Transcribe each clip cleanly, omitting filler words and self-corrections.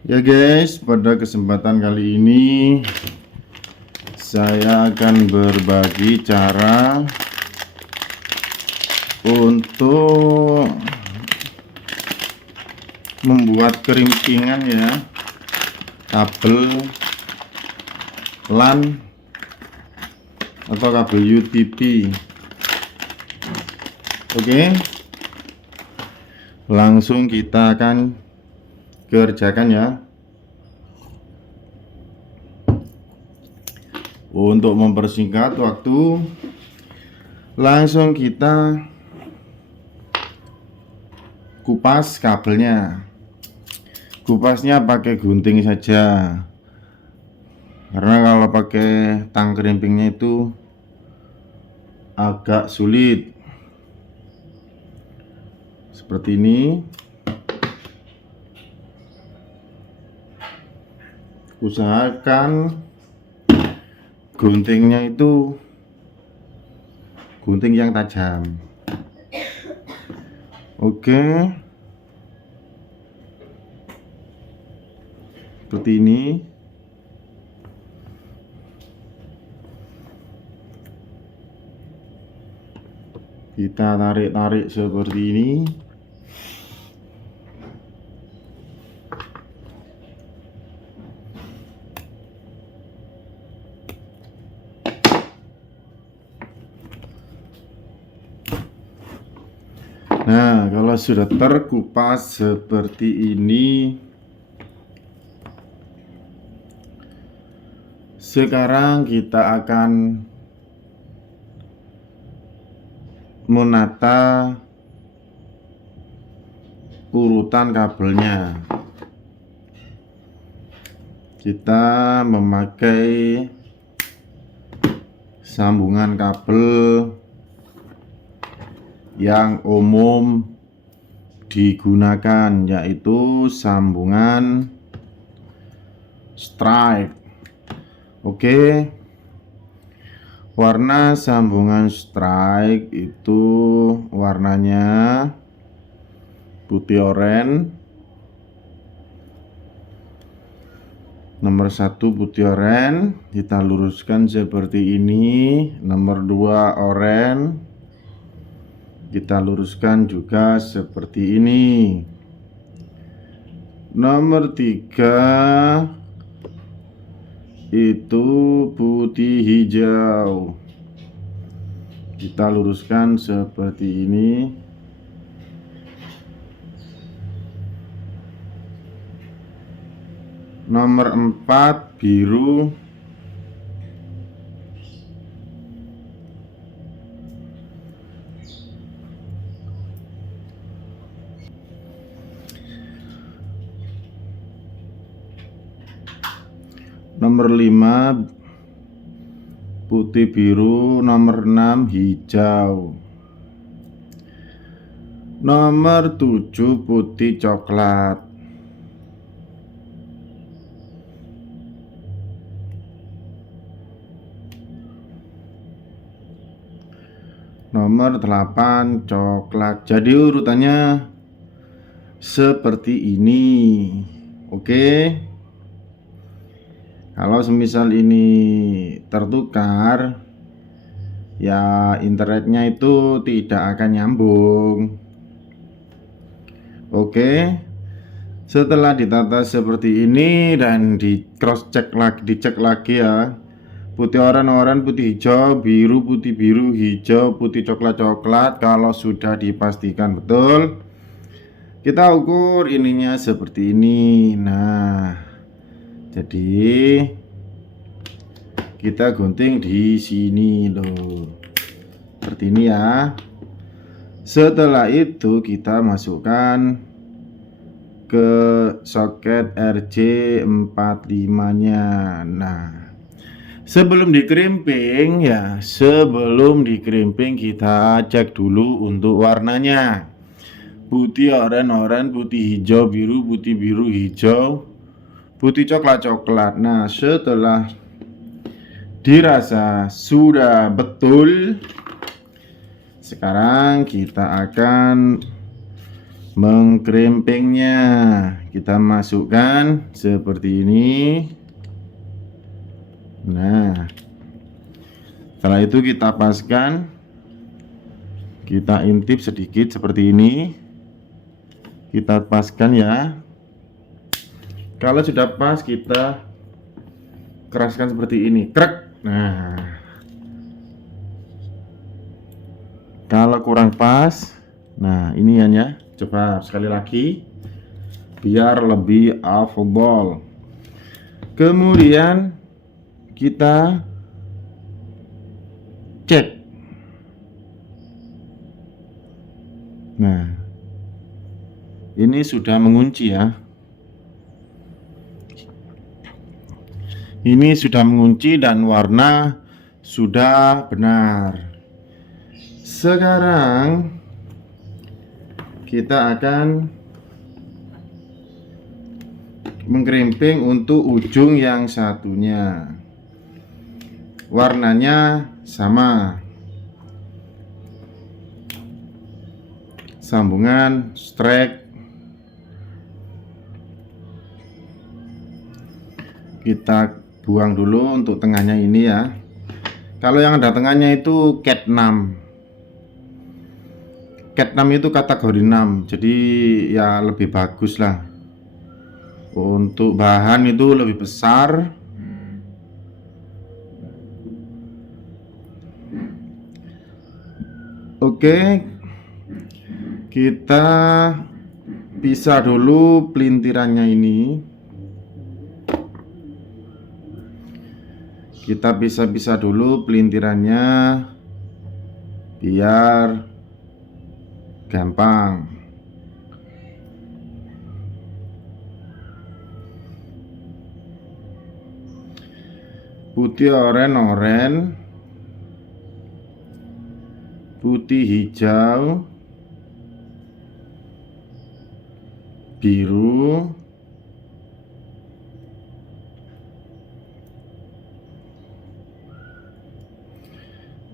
Ya guys, pada kesempatan kali ini saya akan berbagi cara untuk membuat kerimpingan ya, kabel LAN atau kabel UTP. Oke, langsung kita akan kerjakan ya. Untuk mempersingkat waktu, langsung kita kupas kabelnya. Kupasnya pakai gunting saja, karena kalau pakai tang kerimpingnya itu agak sulit. Seperti ini. Usahakan guntingnya itu gunting yang tajam. Oke, seperti ini. Kita tarik-tarik seperti ini. Nah, kalau sudah terkupas seperti ini, sekarang kita akan menata urutan kabelnya. Kita memakai sambungan kabel yang umum digunakan, yaitu sambungan stripe. Oke, warna sambungan stripe itu warnanya putih oranye. Nomor 1 putih oranye, kita luruskan seperti ini. Nomor 2 oranye, kita luruskan juga seperti ini. Nomor 3 itu putih hijau, kita luruskan seperti ini. Nomor 4 biru, nomor 5 putih biru, nomor 6 hijau, nomor 7 putih coklat, nomor 8 coklat. Jadi urutannya seperti ini. Oke, kalau semisal ini tertukar, ya internetnya itu tidak akan nyambung. Oke, setelah ditata seperti ini dan di cross check lagi, dicek lagi ya, putih oranye, putih hijau, biru, putih biru, hijau, putih coklat. Kalau sudah dipastikan betul, kita ukur ininya seperti ini. Nah, jadi kita gunting di sini loh, seperti ini ya. Setelah itu kita masukkan ke soket RJ45-nya. Nah, sebelum dikerimping kita cek dulu untuk warnanya. Putih oranye, putih hijau biru, putih biru hijau, putih coklat. Nah, setelah dirasa sudah betul, sekarang kita akan Mengkerimpingnya kita masukkan seperti ini. Nah, setelah itu kita paskan, kita intip sedikit seperti ini, kita paskan ya. Kalau sudah pas kita keraskan seperti ini, krek. Nah, kalau kurang pas, nah ini ya, coba sekali lagi biar lebih afdol. Kemudian kita cek. Nah, ini sudah mengunci ya. Ini sudah mengunci dan warna sudah benar. Sekarang kita akan mengkerimping untuk ujung yang satunya. Warnanya sama. Sambungan strek. Kita buang dulu untuk tengahnya ini ya. Kalau yang ada tengahnya itu cat 6. Cat 6 itu kategori 6. Jadi ya lebih bagus lah. Untuk bahan itu lebih besar. Oke. Kita pisah dulu pelintirannya ini. Kita pisah-pisah dulu pelintirannya biar gampang. Putih oren, putih hijau, biru,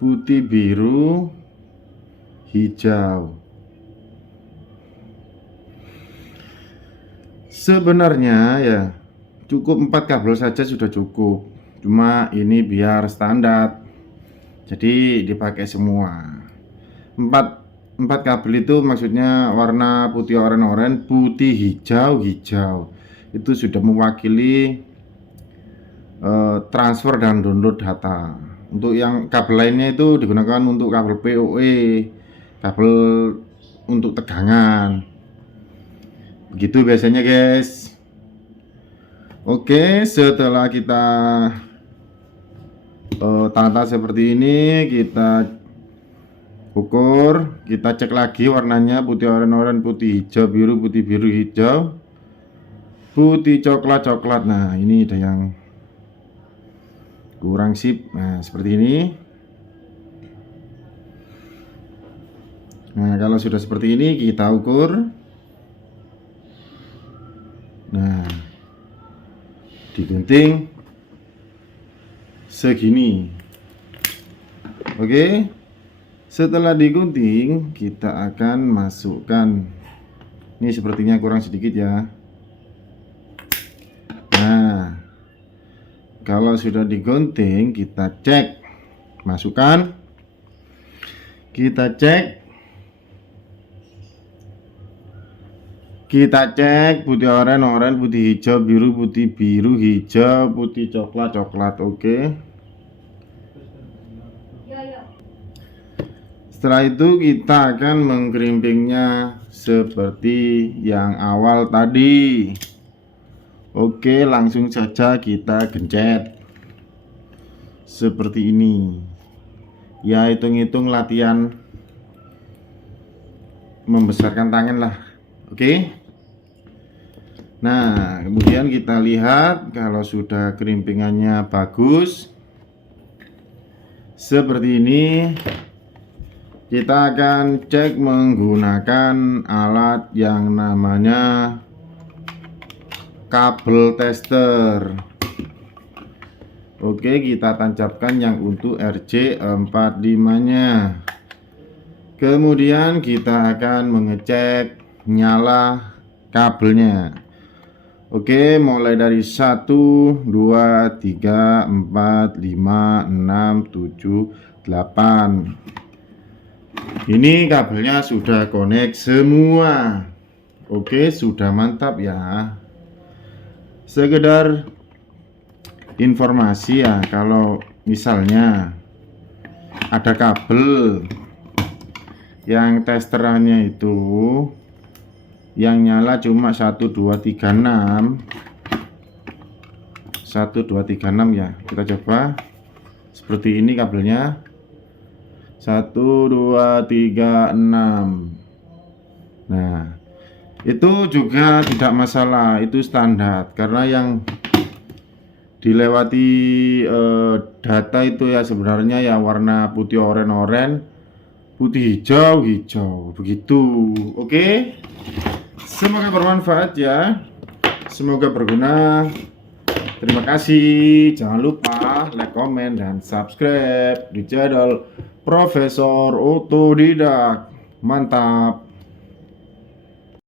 putih, biru, hijau. Sebenarnya ya cukup 4 kabel saja sudah cukup. Cuma ini biar standar, jadi dipakai semua. 4 kabel itu maksudnya warna putih oren, putih hijau, hijau. Itu sudah mewakili transfer dan download data. Untuk yang kabel lainnya itu digunakan untuk kabel PoE, kabel untuk tegangan. Begitu biasanya guys. Oke, setelah kita tata seperti ini, kita ukur, kita cek lagi warnanya putih oren, putih hijau, biru, putih biru, hijau, putih coklat. Nah, ini ada yang kurang sip. Nah, seperti ini. Nah, kalau sudah seperti ini kita ukur. Nah, digunting segini. Oke. Setelah digunting, kita akan masukkan. Ini sepertinya kurang sedikit ya. Nah, kalau sudah digunting, kita cek. Masukkan. Kita cek. Kita cek putih oren, putih hijau, biru, putih biru, hijau, putih coklat. Oke. Setelah itu kita akan mengkerimpingnya seperti yang awal tadi. Oke, langsung saja kita gencet seperti ini. Ya, hitung-hitung latihan membesarkan tangan lah. Oke. Nah, kemudian kita lihat kalau sudah kerimpingannya bagus seperti ini. Kita akan cek menggunakan alat yang namanya kabel tester. Oke, kita tancapkan yang untuk RJ45 nya. Kemudian kita akan mengecek nyala kabelnya. Oke, mulai dari 1 2 3 4 5 6 7 8. Ini kabelnya sudah connect semua. Oke, sudah mantap ya. Sekedar informasi ya, kalau misalnya ada kabel yang testerannya itu yang nyala cuma 1 2 3 6 ya, kita coba seperti ini kabelnya 1 2 3 6. Nah, itu juga tidak masalah, itu standar karena yang dilewati data itu ya sebenarnya ya warna putih oren putih hijau begitu. Oke, semoga bermanfaat ya, semoga berguna. Terima kasih, jangan lupa like, komen, dan subscribe di channel Profesor Otodidak. Mantap.